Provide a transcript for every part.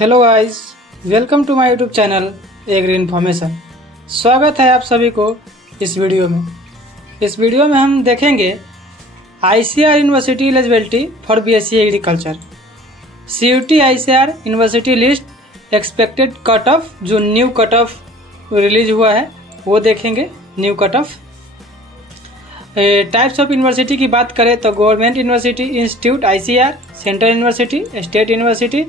Hello guys, welcome to my YouTube channel agri information. स्वागत है आप सभी को इस वीडियो में। इस वीडियो में हम देखेंगे ICAR university eligibility for BSc agriculture, CUT ICAR university list expected cut off, जो न्यू कट ऑफ रिलीज हुआ है वो देखेंगे। New cut off types of university की बात करें तो government university, institute ICAR, central university, state university,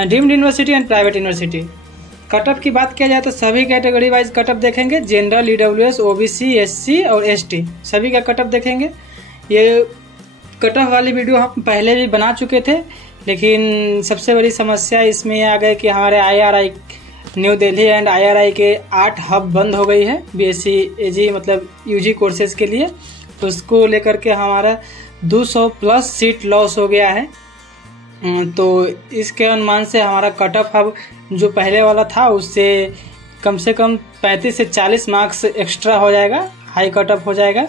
deemed university and private university. Cut off की बात किया जाए तो सभी कैटेगरी वाइज कट ऑफ देखेंगे। जनरल, EWS, OBC, SC और ST सभी का कट ऑफ देखेंगे। ये कट ऑफ वाली वीडियो हम पहले भी बना चुके थे, लेकिन सबसे बड़ी समस्या इसमें आ गई कि हमारे IRI new Delhi and IRI के 8 हब बंद हो गई है BSc AG मतलब UG कोर्सेज के लिए। तो उसको लेकर के हमारा 200 प्लस सीट लॉस हो गया है। तो इसके अनुमान से हमारा कट ऑफ अब जो पहले वाला था उससे कम से कम 35 से 40 मार्क्स एक्स्ट्रा हो जाएगा, हाई कट ऑफ हो जाएगा।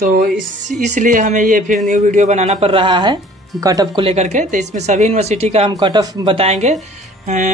तो इसलिए हमें ये फिर न्यू वीडियो बनाना पड़ रहा है कट ऑफ को लेकर के। तो इसमें सभी यूनिवर्सिटी का हम कट ऑफ बताएंगे,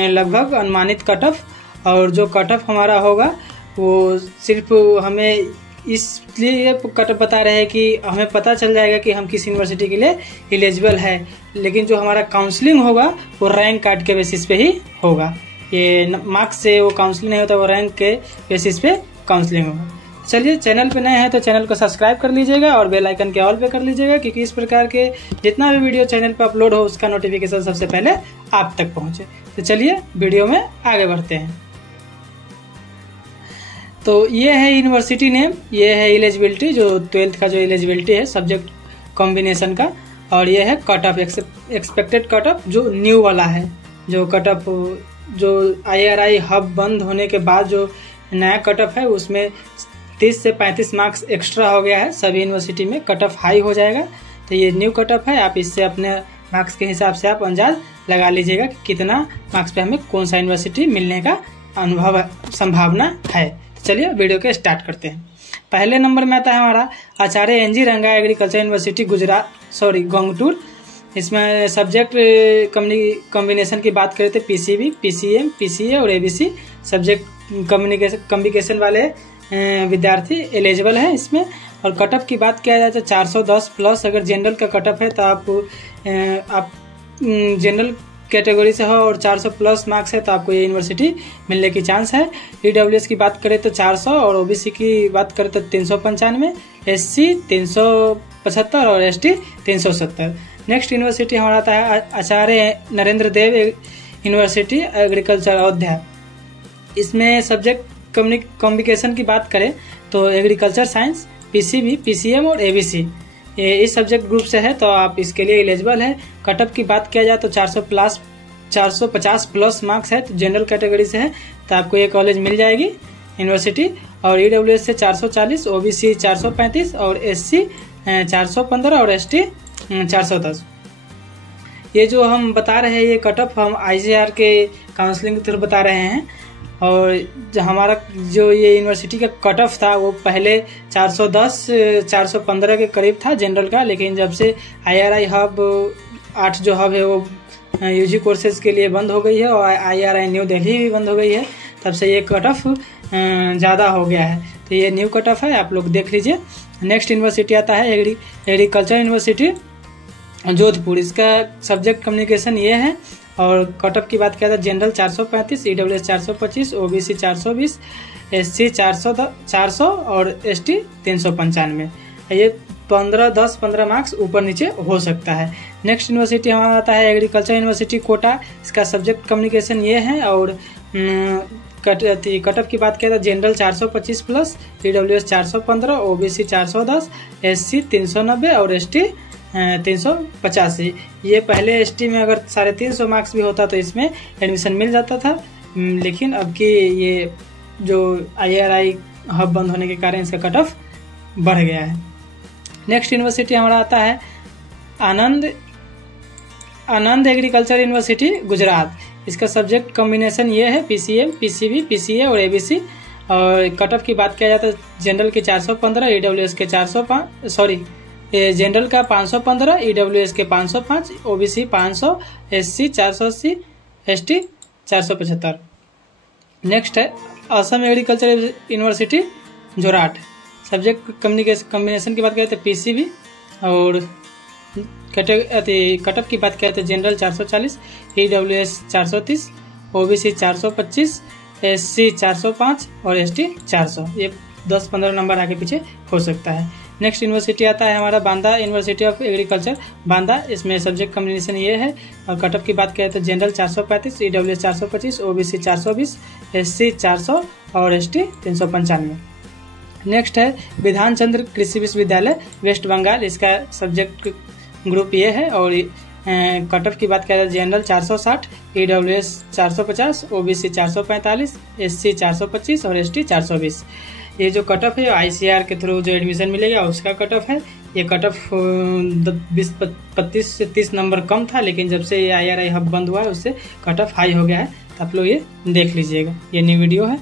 लगभग अनुमानित कट ऑफ। और जो कट ऑफ हमारा होगा वो सिर्फ हमें इसलिए कट ऑफ बता रहे हैं कि हमें पता चल जाएगा कि हम किस यूनिवर्सिटी के लिए एलिजिबल है, लेकिन जो हमारा काउंसलिंग होगा वो रैंक कार्ड के बेसिस पे ही होगा। ये मार्क्स से वो काउंसलिंग नहीं होता, वो रैंक के बेसिस पे काउंसलिंग होगा। चलिए, चैनल पे नए हैं तो चैनल को सब्सक्राइब कर लीजिएगा और बेल आइकन के ऑल पे कर लीजिएगा, क्योंकि इस प्रकार के जितना भी वीडियो चैनल पे अपलोड हो उसका नोटिफिकेशन सबसे पहले आप तक पहुंचे। तो चलिए वीडियो में आगे बढ़ते हैं। तो ये है यूनिवर्सिटी नेम, ये है एलिजिबिलिटी, जो 12th का जो एलिजिबिलिटी है सब्जेक्ट कॉम्बिनेशन का, और ये है cut off, expected cut off जो न्यू वाला है। जो कट ऑफ जो IRI हब बंद होने के बाद जो नया कट ऑफ है उसमें 30 से 35 मार्क्स एक्स्ट्रा हो गया है। सभी यूनिवर्सिटी में कट ऑफ हाई हो जाएगा। तो ये न्यू कट ऑफ है, आप इससे अपने मार्क्स के हिसाब से आप अंदाज लगा लीजिएगा कि कितना मार्क्स पे हमें कौन सा यूनिवर्सिटी मिलने का अनुभव संभावना है। चलिए वीडियो के स्टार्ट करते हैं। पहले नंबर में आता है हमारा आचार्य NG रंगा एग्रीकल्चर यूनिवर्सिटी गोंगटूर। इसमें सब्जेक्ट कॉम्बिनेशन की बात करें तो PCB, PCM, PCA और ABC सब्जेक्ट कम्युनिकेशन वाले विद्यार्थी एलिजिबल है इसमें। और कट ऑफ की बात किया जाए तो 410 प्लस अगर जनरल का कट ऑफ है तो आप जनरल कैटेगरी से हो और 400 प्लस मार्क्स है तो आपको ये यूनिवर्सिटी मिलने की चांस है। EWS की बात करें तो 400 और OBC की बात करें तो 395, SC 375 और ST 370। नेक्स्ट यूनिवर्सिटी हमारा आता है आचार्य नरेंद्र देव यूनिवर्सिटी एग्रीकल्चर अयोध्या। इसमें सब्जेक्ट कम्युनिकेशन की बात करें तो एग्रीकल्चर साइंस, PCB, PCM और ABC ये इस सब्जेक्ट ग्रुप से है, तो आप इसके लिए एलिजिबल है। कट ऑफ की बात किया जाए तो 450 प्लस मार्क्स है, तो जनरल कैटेगरी से है तो आपको ये कॉलेज मिल जाएगी यूनिवर्सिटी। और EWS से 440, OBC 435 और SC 415 और ST 410। ये जो हम बता रहे हैं ये कट ऑफ हम ICAR के काउंसलिंग के थ्रू बता रहे हैं। और हमारा जो ये यूनिवर्सिटी का कट ऑफ था वो पहले 410 415 के करीब था जनरल का, लेकिन जब से IRI हब 8 जो हब है वो UG कोर्सेज के लिए बंद हो गई है और IRI न्यू दिल्ली भी बंद हो गई है, तब से ये कट ऑफ ज़्यादा हो गया है। तो ये न्यू कट ऑफ है, आप लोग देख लीजिए। नेक्स्ट यूनिवर्सिटी आता है एग्रीकल्चर यूनिवर्सिटी जोधपुर। इसका सब्जेक्ट कम्युनिकेशन ये है। और कट ऑफ की बात किया था जनरल 435, EWS 425, OBC 420, SC 400 और ST 395। ये 15 मार्क्स ऊपर नीचे हो सकता है। नेक्स्ट यूनिवर्सिटी हमारा आता है एग्रीकल्चर यूनिवर्सिटी कोटा। इसका सब्जेक्ट कम्युनिकेशन ये है। और कट ऑफ की बात किया था general 425 plus, EWS 415, OBC 410, SC 390 और ST 385। ये ST में अगर 350 मार्क्स भी होता तो इसमें एडमिशन मिल जाता था, लेकिन अब की ये जो IRI हब बंद होने के कारण इसका कट ऑफ बढ़ गया है। नेक्स्ट यूनिवर्सिटी हमारा आता है आनंद एग्रीकल्चर यूनिवर्सिटी गुजरात। इसका सब्जेक्ट कॉम्बिनेशन ये है PCM, PCB, PCA और ABC। और कट ऑफ की बात किया जाए तो जनरल के 415, EWS के 405 जनरल का 515, EWS के 505, OBC 500, SC 480, ST 475। नेक्स्ट है Assam agriculture university Jorhat. Subject combination की बात करें तो PCB और कटअप की बात करें तो जनरल 440, EWS 430, OBC 425, SC 405 और ST 400। ये 10-15 नंबर आगे पीछे हो सकता है। नेक्स्ट यूनिवर्सिटी आता है हमारा Banda university of agriculture Banda. इसमें सब्जेक्ट कम्बिनेशन ये है और कटअप की बात करें तो जनरल 435, EWS 425, OBC 420, SC 400 और ST 395। नेक्स्ट है विधान चंद्र कृषि विश्वविद्यालय वेस्ट बंगाल। इसका सब्जेक्ट ग्रुप ये है और कटअप की बात करें तो जनरल 460, EWS 450, OBC 445, SC 425 और ST 420। ये जो कटअप है ICAR के थ्रू जो एडमिशन मिलेगा उसका कटअप है। ये कटअप 25 से 30 नंबर कम था, लेकिन जब से ये IRI हब बंद हुआ है उससे कटअप हाई हो गया है, तो आप लोग ये देख लीजिएगा। ये न्यू वीडियो है।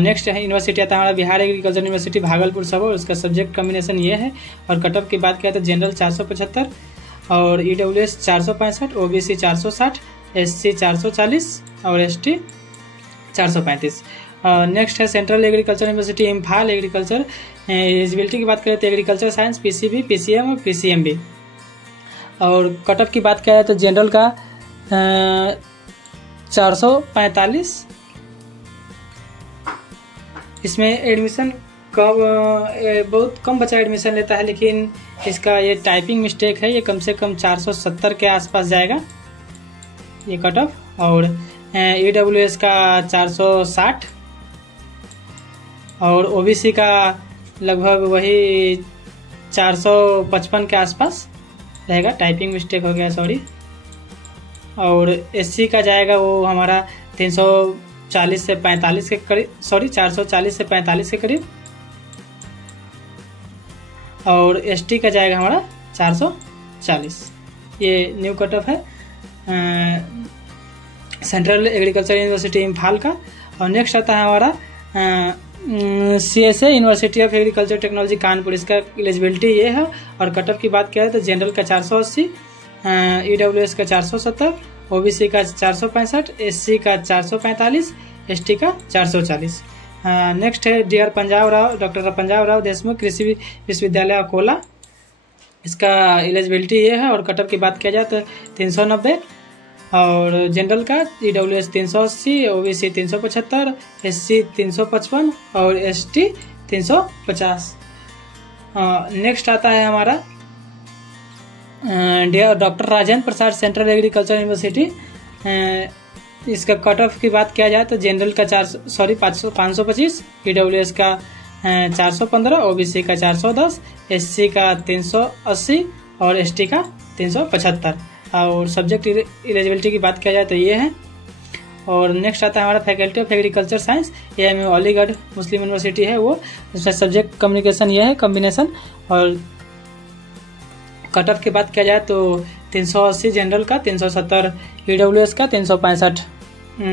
नेक्स्ट है यूनिवर्सिटी आता है हमारा बिहार एग्रीकल्चर यूनिवर्सिटी भागलपुर सबौर। उसका सब्जेक्ट कम्बिनेशन ये है और कटअप की बात करें तो जनरल 475 और EWS 465, OBC 460, SC 440 और ST 435। नेक्स्ट है central agriculture university Imphal agriculture. Eligibility की बात करें तो एग्रीकल्चर साइंस, PCB, PCM और PCMB। और कटअप की बात करें तो जनरल का 445। इसमें एडमिशन बहुत कम बच्चा एडमिशन लेता है, लेकिन इसका ये टाइपिंग मिस्टेक है। ये कम से कम 470 के आसपास जाएगा ये कटअप। और EWS का 460 और OBC का लगभग वही 455 के आसपास रहेगा। टाइपिंग मिस्टेक हो गया, सॉरी। और SC का जाएगा वो हमारा 340 से 45 के करीब, सॉरी 440 से 45 के करीब। और ST का जाएगा हमारा 440। ये न्यू कटअप है सेंट्रल एग्रीकल्चर यूनिवर्सिटी इम्फाल का। और नेक्स्ट आता है हमारा CSA university of agriculture technology Kanpur. इसका एलिजिबिलिटी ये है और कटअप की बात करें तो जनरल का 480, EWS का 470, OBC का 465, SC का 445, ST का 440। नेक्स्ट है डॉक्टर पंजाब राव देशमुख कृषि विश्वविद्यालय अकोला। इसका एलिजिबिलिटी ये है और कटअप की बात किया जाए तो 390 और जनरल का EWS 380, OBC 375, SC 355 और ST 350। नेक्स्ट आता है हमारा doctor Rajendra Prasad central agriculture university. इसका कट ऑफ की बात किया जाए तो जनरल का 525, EWS का 415, OBC का 410, SC का 380 और ST का 375। और सब्जेक्ट एलिजिबिलिटी की बात किया जाए तो ये है। और नेक्स्ट आता है हमारा faculty of agriculture science, AIMU Aligarh Muslim university है वो। उसमें सब्जेक्ट कम्युनिकेशन ये है कम्बिनेशन। और कट ऑफ की बात किया जाए तो 380 जनरल का, 370 EWS का, 365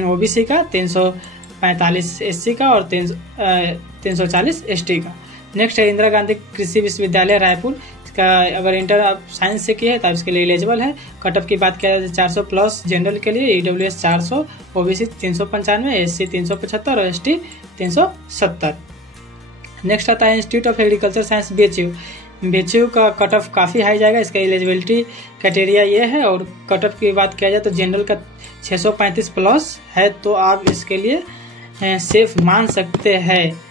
OBC का, 345 SC का और 340 ST का। नेक्स्ट है इंदिरा गांधी कृषि विश्वविद्यालय रायपुर। इसका अगर इंटर आप साइंस से किए हैं तो इसके लिए एलिजिबल है। कटअप की बात किया जाए 400 प्लस जनरल के लिए, EWS 400, OBC 395, SC 375 और ST 370। नेक्स्ट आता है institute of agriculture science BHU का कट ऑफ काफ़ी हाई जाएगा। इसका एलिजिबिलिटी क्राइटेरिया ये है। और कट ऑफ की बात किया जाए तो जनरल का 635 प्लस है, तो आप इसके लिए सेफ मान सकते हैं।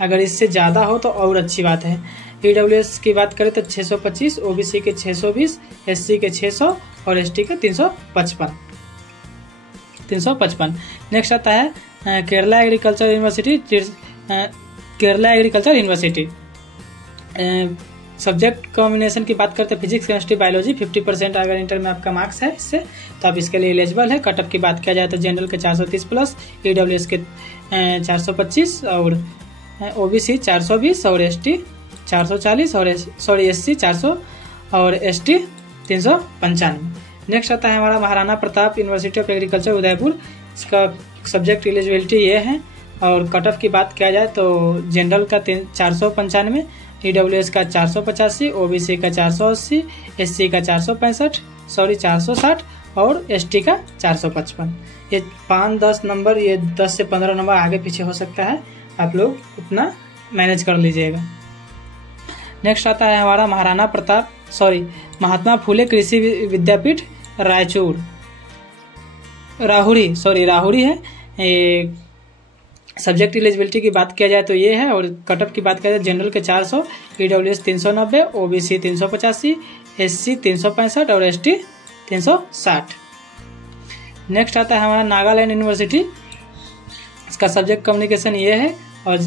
अगर इससे ज़्यादा हो तो और अच्छी बात है। EWS की बात करें तो 625, OBC के 620, SC के 600 और ST के 355। नेक्स्ट आता है Kerala agriculture university. Subject combination की बात करते हैं फिजिक्स, केमिस्ट्री, बायोलॉजी। 50% अगर इंटर में आपका मार्क्स है इससे तो आप इसके लिए एलिजिबल है। कटअप की बात किया जाए तो जनरल के 430 प्लस, EWS के 425 और OBC 420 और ST 440 और SC 400 और ST 395। नेक्स्ट आता है हमारा Maharana Pratap university of agriculture Udaipur. इसका सब्जेक्ट एलिजिबिलिटी ये है। और कटअप की बात किया जाए तो जनरल का 495, EWS का 485, OBC का 480, SC का 460 और एसटी का 455। ये 5-10 नंबर, ये 10 से 15 नंबर आगे पीछे हो सकता है, आप लोग उतना मैनेज कर लीजिएगा। नेक्स्ट आता है हमारा महात्मा फुले कृषि विद्यापीठ रायचूर, राहुरी है। सब्जेक्ट एलिजिबिलिटी की बात किया जाए तो ये है, और कट ऑफ की बात किया जाए जनरल के 400, ईडब्ल्यूएस 390, ओबीसी 385, एससी 365 और एसटी 360। नेक्स्ट आता है हमारा नागालैंड यूनिवर्सिटी, इसका सब्जेक्ट कम्युनिकेशन ये है, और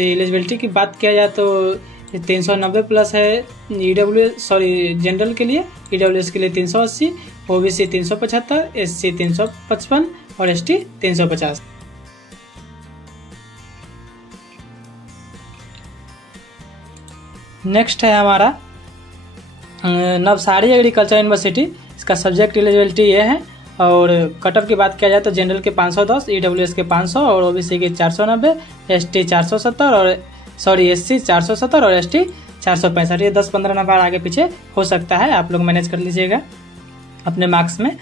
एलिजिबिलिटी की बात किया जाए तो 390 प्लस है जनरल के लिए, ईडब्ल्यूएस के लिए 380, ओबीसी 375, एससी 355 और एसटी 350। नेक्स्ट है हमारा नवसारी एग्रीकल्चर यूनिवर्सिटी, इसका सब्जेक्ट एलिजिबिलिटी ये है, और कट ऑफ की बात किया जाए तो जनरल के 510, ईडब्ल्यूएस के 500 और ओबीसी के 490, एसटी 470 और एससी 470 और एसटी 465। ये 10-15 नंबर आगे पीछे हो सकता है, आप लोग मैनेज कर लीजिएगा अपने मार्क्स में।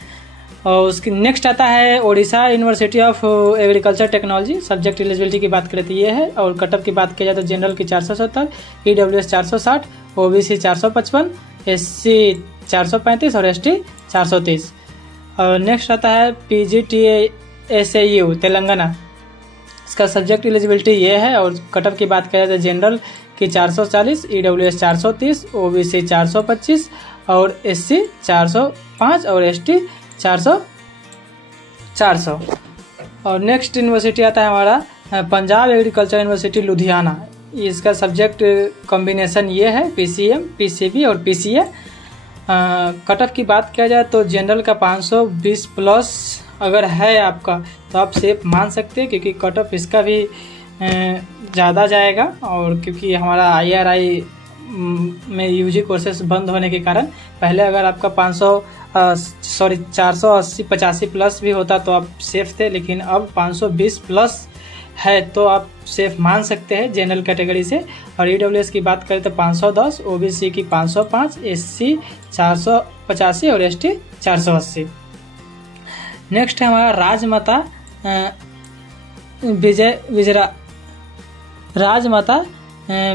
और उसकी नेक्स्ट आता है Odisha university of agriculture technology, subject eligibility की बात करें तो ये है, और कट ऑफ की बात किया जाए तो जनरल की 470, ईडब्ल्यूएस 460, ओबीसी 455, एससी 435 और एसटी 430। और नेक्स्ट आता है पीजीटीएसएयू तेलंगाना, इसका सब्जेक्ट एलिजिबिलिटी ये है, और कट ऑफ की बात किया जाए तो जनरल की 440, ईडब्ल्यूएस 430, ओबीसी 425 और एससी 405 और एसटी 400। और नेक्स्ट यूनिवर्सिटी आता है हमारा पंजाब एग्रीकल्चर यूनिवर्सिटी लुधियाना, इसका सब्जेक्ट कॉम्बिनेशन ये है पीसीएम, पीसीबी और पीसीए। कट ऑफ की बात किया जाए तो जनरल का 520 प्लस अगर है आपका तो आप सेफ मान सकते हैं, क्योंकि कट ऑफ इसका भी ज़्यादा जाएगा, और क्योंकि हमारा आईआरआई में यूजी कोर्सेस बंद होने के कारण पहले अगर आपका 480-85 प्लस भी होता तो आप सेफ थे, लेकिन अब 520 प्लस है तो आप सेफ मान सकते हैं जनरल कैटेगरी से। और ईडब्ल्यूएस की बात करें तो 510, ओबीसी की 505, एससी 485 और एसटी 480। नेक्स्ट है हमारा राजमाता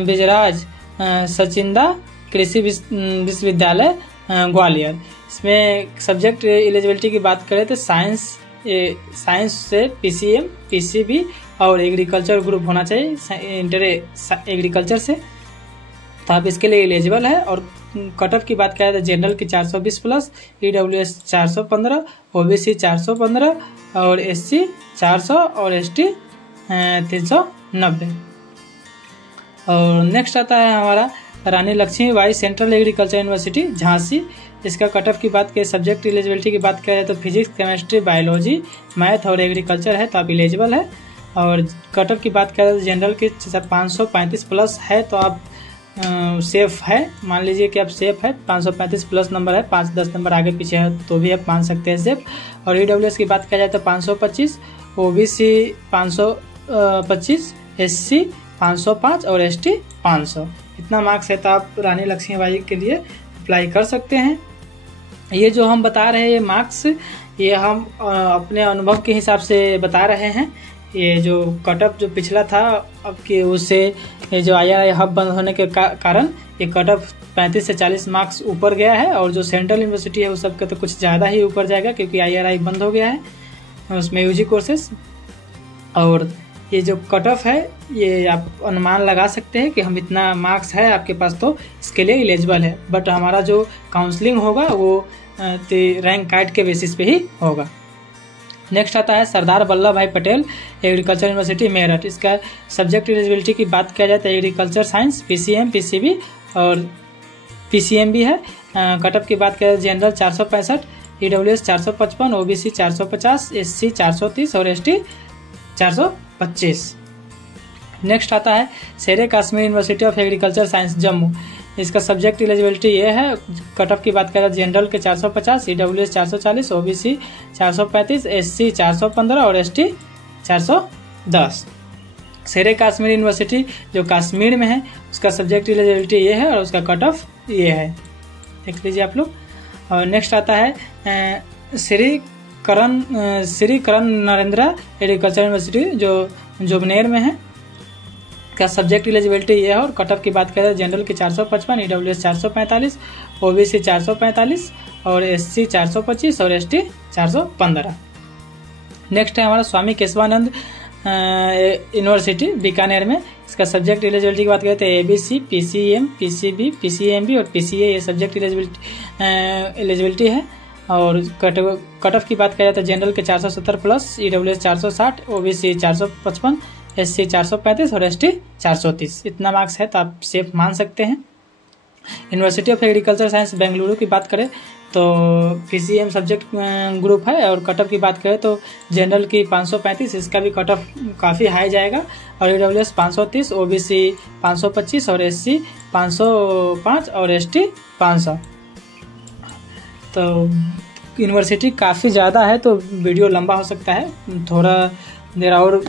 विजयराज सचिंदा कृषि विश्वविद्यालय ग्वालियर, इसमें सब्जेक्ट एलिजिबिलिटी की बात करें तो साइंस से पीसीएम, पीसीबी और एग्रीकल्चर ग्रुप होना चाहिए इंटर एग्रीकल्चर से, तो आप इसके लिए एलिजिबल है। और कट ऑफ की बात करें तो जनरल की 420 प्लस, ईडब्ल्यूएस 415, ओबीसी 415 और एससी 400 और एसटी 390। और नेक्स्ट आता है हमारा Rani Lakshmibai central agriculture university Jhansi, इसका कट ऑफ की बात करें सब्जेक्ट एलिजिबिलिटी की बात करें तो फिजिक्स, केमिस्ट्री, बायोलॉजी, मैथ और एग्रीकल्चर है तो आप एलिजिबल है। और कट ऑफ की बात करें तो जनरल की 535 प्लस है तो आप सेफ है, मान लीजिए कि आप सेफ है, 535 प्लस नंबर है, 5-10 नंबर आगे पीछे है तो भी आप मान सकते हैं सेफ। और ईडब्ल्यूएस की बात किया जाए तो 525, ओबीसी 525, एससी 505 और एसटी 500, इतना मार्क्स है तो आप रानी लक्ष्मीबाई के लिए अप्लाई कर सकते हैं। ये जो हम बता रहे हैं ये मार्क्स, ये हम अपने अनुभव के हिसाब से बता रहे हैं। ये जो कट ऑफ जो पिछला था अब के उससे ये जो आईआरआई हब बंद होने के कारण ये कट ऑफ 35 से 40 मार्क्स ऊपर गया है, और जो सेंट्रल यूनिवर्सिटी है उस सबके तो कुछ ज़्यादा ही ऊपर जाएगा क्योंकि आईआरआई बंद हो गया है उसमें यूजी कोर्सेस। और ये जो कट ऑफ है ये आप अनुमान लगा सकते हैं कि हम इतना मार्क्स है आपके पास तो इसके लिए एलिजिबल है, बट हमारा जो काउंसलिंग होगा वो रैंक कार्ड के बेसिस पे ही होगा। नेक्स्ट आता है सरदार वल्लभ भाई पटेल एग्रीकल्चर यूनिवर्सिटी मेरठ, इसका सब्जेक्ट एलिजिबिलिटी की बात किया जाए तो एग्रीकल्चर साइंस, पीसीएम, पीसीबी और पीसीएम भी है। कट ऑफ की बात करें जनरल 465, ईडब्ल्यूएस 455, ओबीसी 450, एससी 430 और एसटी 425। नेक्स्ट आता है शेरे Kashmir university of agriculture science Jammu, इसका सब्जेक्ट एलिजिबिलिटी ये है। कट ऑफ की बात करें जनरल के 450, ईडब्ल्यूएस 440, ओबीसी 435, एससी 415 और एसटी 410। शेरे कश्मीर यूनिवर्सिटी जो कश्मीर में है उसका सब्जेक्ट एलिजिबिलिटी ये है और उसका कट ऑफ ये है, देख लीजिए आप लोग। और नेक्स्ट आता है श्री करण नरेंद्र एग्रीकल्चर यूनिवर्सिटी जो जोबनेर में है का सब्जेक्ट एलिजिबिलिटी ये है। और कट ऑफ की बात करें तो जनरल की 455, ईडब्ल्यूएस 445, ओबीसी 445 और एससी 425 और एसटी 415। नेक्स्ट है हमारा स्वामी केशवानंद यूनिवर्सिटी बीकानेर में। इसका सब्जेक्ट एलिजिबिलिटी की बात करें तो एबीसी, पीसीएम, पीसीबी, पीसीएमबी और पीसीए ये सब्जेक्ट एलिजिबिलिटी है। और कट ऑफ की बात करें तो जनरल के 470 प्लस, ईडब्ल्यूएस 460, ओबीसी 455, एससी 435 और एसटी 430। इतना मार्क्स है तो आप सेफ मान सकते हैं। University of agriculture science Bengaluru की बात करें तो पीसीएम सब्जेक्ट ग्रुप है। और कट ऑफ की बात करें तो जनरल की 535, इसका भी कट ऑफ काफ़ी हाई जाएगा। और ईडब्ल्यूएस 530, ओबीसी 525 और एससी 505 और एसटी 500। तो यूनिवर्सिटी काफ़ी ज़्यादा है तो वीडियो लंबा हो सकता है, थोड़ा देर और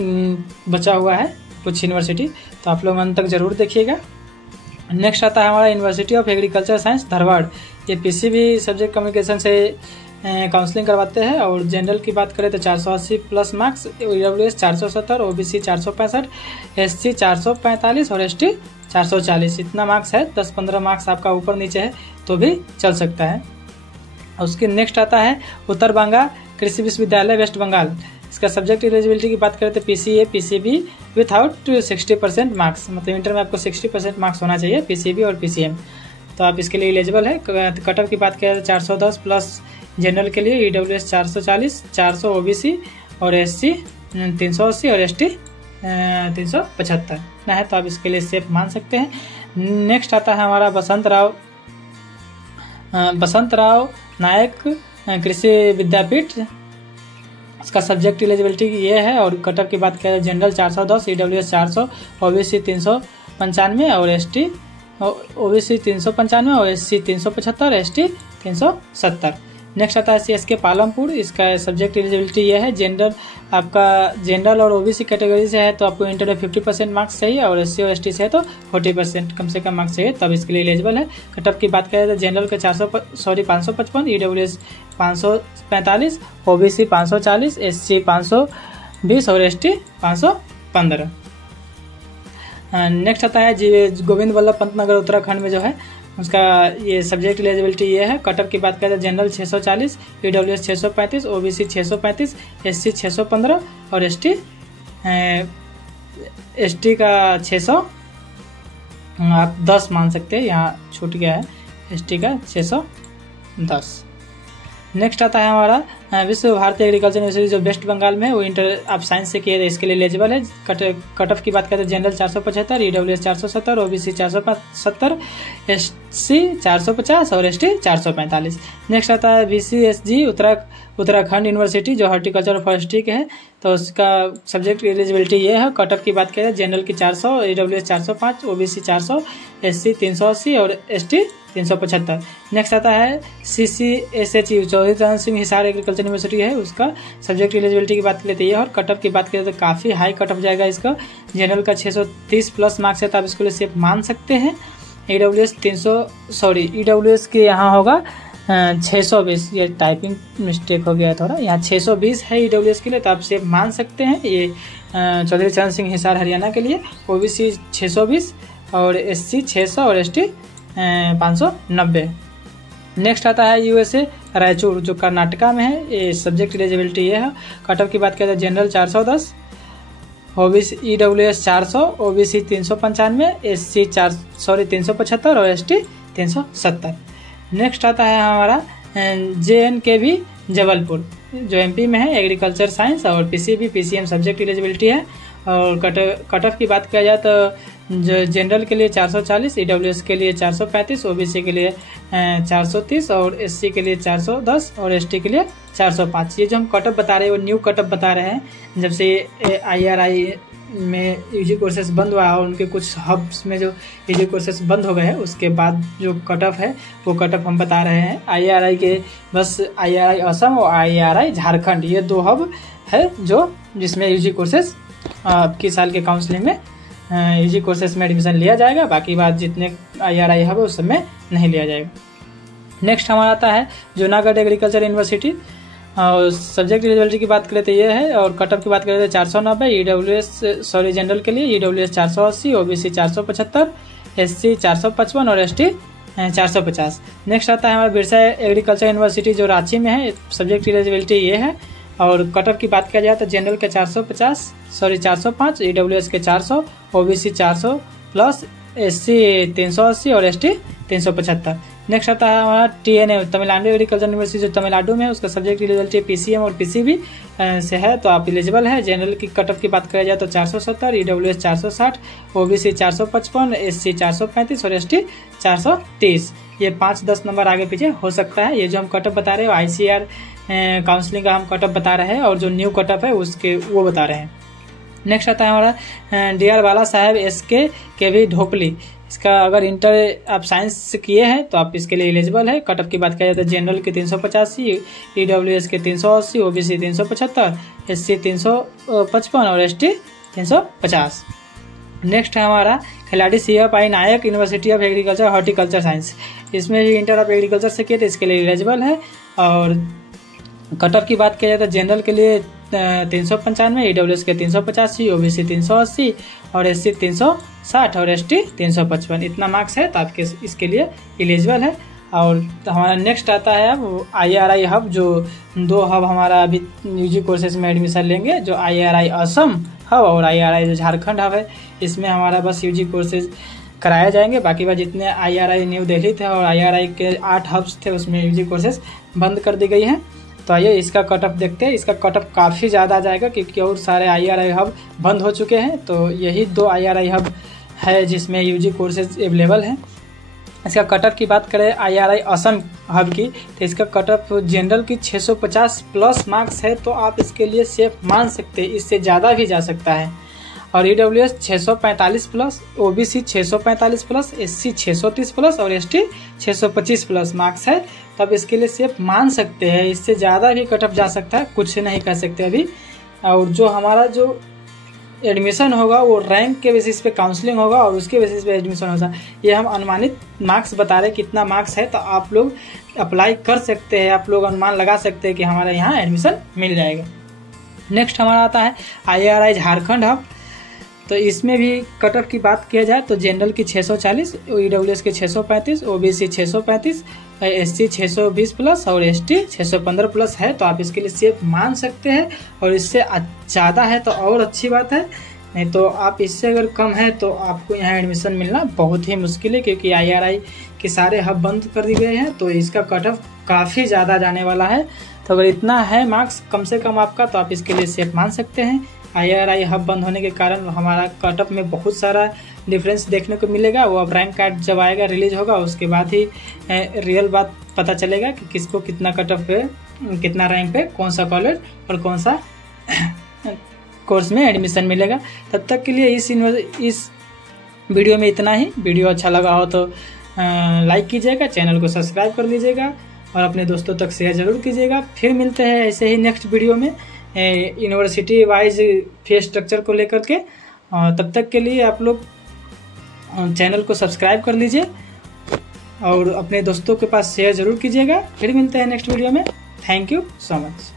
बचा हुआ है कुछ यूनिवर्सिटी, तो आप लोग अंत तक जरूर देखिएगा। नेक्स्ट आता है हमारा university of agriculture science Dharwad. ये पीसीबी सब्जेक्ट कम्युनिकेशन से काउंसलिंग करवाते हैं। और जनरल की बात करें तो 480 plus marks, EWS 470, OBC 465, SC 445 और एसटी 440। इतना मार्क्स है, 10-15 मार्क्स आपका ऊपर नीचे है तो भी चल सकता है। उसके नेक्स्ट आता है उत्तर बंगा कृषि विश्वविद्यालय वेस्ट बंगाल। इसका सब्जेक्ट एलिजिबिलिटी की बात करें तो पीसीए, पीसीबी विथआउट 60% मार्क्स, मतलब इंटर में आपको 60% मार्क्स होना चाहिए पीसीबी और पीसीएम, तो आप इसके लिए एलिजिबल है। कट ऑफ की बात करें तो 410 प्लस जनरल के लिए, ईडब्ल्यूएस 440, 400 ओबीसी और एससी 380 और एसटी 375 इतना है, तो आप इसके लिए सेफ मान सकते हैं। नेक्स्ट आता है हमारा बसंत राव नायक कृषि विद्यापीठ। इसका सब्जेक्ट एलिजिबिलिटी ये है। और कट ऑफ की बात करें जनरल 410, ईडब्ल्यूएस 400, ओबीसी 395 और एसटी ओबीसी 395 और एससी 375, एसटी 370। नेक्स्ट आता है सीएसके पालमपुर। इसका सब्जेक्ट एलिजिबिलिटी ये है। जनरल और ओबीसी कैटेगरी से है तो आपको इंटर में 50% मार्क्स चाहिए, और एससी और एसटी से है तो 40% कम से कम मार्क्स चाहिए, तब इसके लिए एलिजिबल है। कट ऑफ की बात करें तो जनरल के 555, ईडब्ल्यूएस 545, ओबीसी 540, एससी 520 और एसटी 515। नेक्स्ट आता है गोविंद वल्लभ पंत नगर उत्तराखंड में जो है उसका ये सब्जेक्ट एलिजिबिलिटी ये है। कट ऑफ की बात करें तो जनरल 640, ईडब्ल्यूएस 635, ओबीसी 635, एससी 615 और एसटी का 600 आप 10 मान सकते हैं, यहाँ छूट गया है, एसटी का 610। नेक्स्ट आता है हमारा विश्व भारती एग्रीकल्चर यूनिवर्सिटी जो वेस्ट बंगाल में, वो इंटर आप साइंस से किए थे, इसके लिए एलिजिबल है। कट ऑफ की बात करें तो जनरल 475, ईडब्ल्यूएस 470, ओबीसी 470, एससी 450 और एसटी 445। नेक्स्ट आता है बीसीएसजी उत्तराखंड यूनिवर्सिटी जो हॉर्टिकल्चर और फॉरेस्ट्री के है, तो उसका सब्जेक्ट एलिजिबिलिटी ये है। कट ऑफ की बात करें जनरल की 400, ईडब्ल्यूएस 405, ओबीसी 400, एससी 380 और एसटी 375। नेक्स्ट आता है CCSHU चौधरी चरण सिंह हिसार एग्रीकल्चर यूनिवर्सिटी है, उसका सब्जेक्ट एलिजिबिलिटी की बात लेते हैं। और कट ऑफ की बात करें तो काफ़ी हाई कट ऑफ जाएगा इसका। जनरल का 630 प्लस मार्क्स है तो आप इसको लिए सेफ मान सकते हैं। ईडब्ल्यूएस के यहाँ होगा 620, ये टाइपिंग मिस्टेक हो गया है थोड़ा, यहाँ 620 है ईडब्ल्यूएस के लिए, तो आप सेफ मान सकते हैं। ये चौधरी चरण सिंह हिसार हरियाणा के लिए, ओबीसी 620 और एससी 600 और एसटी 590। नेक्स्ट आता है यूएसए रायचूर जो कर्नाटका में है, ये सब्जेक्ट एलिजिबिलिटी ये है। कट ऑफ की बात करें तो general 410, OBC EWS 400, OBC 395, SC 375 और एसटी 370। नेक्स्ट आता है हमारा JNKV जबलपुर जो एमपी में है, एग्रीकल्चर साइंस और पीसीबी पीसीएम सब्जेक्ट एलिजिबिलिटी है। और कट ऑफ की बात किया जाए तो जो जनरल के लिए 440, ईडब्ल्यूएस के लिए 435, ओबीसी के लिए 430 और एससी के लिए 410 और एसटी के लिए 405। ये जो हम कट ऑफ बता रहे हैं वो न्यू कट ऑफ बता रहे हैं। जब से IRI में यूजी कोर्सेस बंद हुआ और उनके कुछ हब्स में जो यूजी कोर्सेस बंद हो गए हैं उसके बाद जो कट ऑफ है वो कट ऑफ हम बता रहे हैं। IRI के बस IRI असम और IRI झारखंड ये 2 हब है जो जिसमें यूजी कोर्सेस आपकी साल के काउंसलिंग में यूजी कोर्सेस में एडमिशन लिया जाएगा, बाकी बात जितने IRI हब है उस सब में नहीं लिया जाएगा। नेक्स्ट हमारा आता है जूनागढ़ एग्रीकल्चर यूनिवर्सिटी। और सब्जेक्ट एलिजिबिलिटी की बात करें तो ये है, और कटअप की बात करें तो 490, जनरल के लिए EWS 480, OBC 475, SC 455 और ST 450। नेक्स्ट आता है हमारा बिरसा एग्रीकल्चर यूनिवर्सिटी जो रांची में है। सब्जेक्ट एलिजिबिलिटी ये है, और कटअप की बात किया जाए तो जनरल के 405, EWS के 400, OBC 400 प्लस, SC 380 और ST 375। नेक्स्ट आता है हमारा TNA तमिलनाडु एग्रीकल्चर यूनिवर्सिटी जो तमिलनाडु में है। उसका सब्जेक्ट एलिजिबिलिटी PCM और PCB से है, तो आप एलिजिबल है। जनरल की कटअप की बात करें जाए तो 470, EWS 460, OBC 455, SC 435 और ST 430। ये 5-10 नंबर आगे पीछे हो सकता है। ये जो हम कटअप बता रहे हैं ICAR काउंसलिंग का हम कटअप बता रहे हैं, और जो न्यू कटअप है उसके वो बता रहे हैं। नेक्स्ट आता है हमारा DR बाला साहेब SK KV ढोपली। इसका अगर इंटर आप साइंस से किए हैं तो आप इसके लिए एलिजिबल है। कटअप की बात किया जाए तो जनरल के 385, EWS के 380, OBC 375, SC 355 और ST 350। नेक्स्ट है हमारा खिलाड़ी CFI Nayak university of agriculture horticulture science. इसमें भी इंटर ऑफ एग्रीकल्चर से किए तो इसके लिए एलिजिबल है। और कटअप की बात किया जाए तो जनरल के लिए 395, EWS के 385, OBC 380 और SC 360 और ST 355। इतना मार्क्स है तो आपके इसके लिए एलिजिबल है। और हमारा नेक्स्ट आता है अब IRI हब, जो 2 हब हमारा अभी UG कोर्सेज में एडमिशन लेंगे, जो IRI असम हब और IRI जो झारखंड हब है। इसमें हमारा बस UG कोर्सेज कराए जाएंगे, बाकी बात जितने IRI न्यू दिल्ली थे और IRI के 8 हब्स थे उसमें UG कोर्सेज बंद कर दी गई हैं। तो आइए इसका कटअप देखते हैं। इसका कटअप काफ़ी ज़्यादा आ जाएगा क्योंकि और सारे IRI हब बंद हो चुके हैं, तो यही 2 IRI हब है जिसमें UG कोर्सेज अवेलेबल हैं। इसका कटअप की बात करें IRI असम हब की, तो इसका कटअप जनरल की 650 प्लस मार्क्स है, तो आप इसके लिए सेफ मान सकते हैं। इससे ज़्यादा भी जा सकता है। और EWS 645 plus, OBC 645 plus, SC 630 plus और ST 625 प्लस मार्क्स है, तब इसके लिए सेफ मान सकते हैं। इससे ज़्यादा भी कटअप जा सकता है, कुछ नहीं कर सकते अभी। और जो हमारा जो एडमिशन होगा वो रैंक के बेसिस पे काउंसलिंग होगा और उसके बेसिस पे एडमिशन होगा। ये हम अनुमानित मार्क्स बता रहे हैं कितना मार्क्स है, तो आप लोग अप्लाई कर सकते हैं, आप लोग अनुमान लगा सकते हैं कि हमारे यहाँ एडमिशन मिल जाएगा। नेक्स्ट हमारा आता है IRI झारखंड हब। तो इसमें भी कटअप की बात किया जाए तो जनरल की 640, EWS के 635, OBC 635, SC 620 प्लस और ST 615 प्लस है, तो आप इसके लिए सेफ मान सकते हैं। और इससे ज़्यादा है तो और अच्छी बात है, नहीं तो आप इससे अगर कम है तो आपको यहाँ एडमिशन मिलना बहुत ही मुश्किल है, क्योंकि IRI के सारे हब बंद कर दिए गए हैं। तो इसका कटअप काफ़ी ज़्यादा जाने वाला है। तो अगर इतना है मार्क्स कम से कम आपका, तो आप इसके लिए सेफ मान सकते हैं। IRI हब बंद होने के कारण हमारा कटअप में बहुत सारा डिफरेंस देखने को मिलेगा। वो अब रैंक कार्ड जब आएगा, रिलीज होगा, उसके बाद ही रियल बात पता चलेगा कि किसको कितना कटअप पे, कितना रैंक पे, कौन सा कॉलेज और कौन सा कोर्स में एडमिशन मिलेगा। तब तक के लिए इस वीडियो में इतना ही। वीडियो अच्छा लगा हो तो लाइक कीजिएगा, चैनल को सब्सक्राइब कर लीजिएगा और अपने दोस्तों तक शेयर जरूर कीजिएगा। फिर मिलते हैं ऐसे ही नेक्स्ट वीडियो में यूनिवर्सिटी वाइज फीस स्ट्रक्चर को लेकर के। तब तक के लिए आप लोग चैनल को सब्सक्राइब कर लीजिए और अपने दोस्तों के पास शेयर जरूर कीजिएगा। फिर मिलते हैं नेक्स्ट वीडियो में। Thank you so much.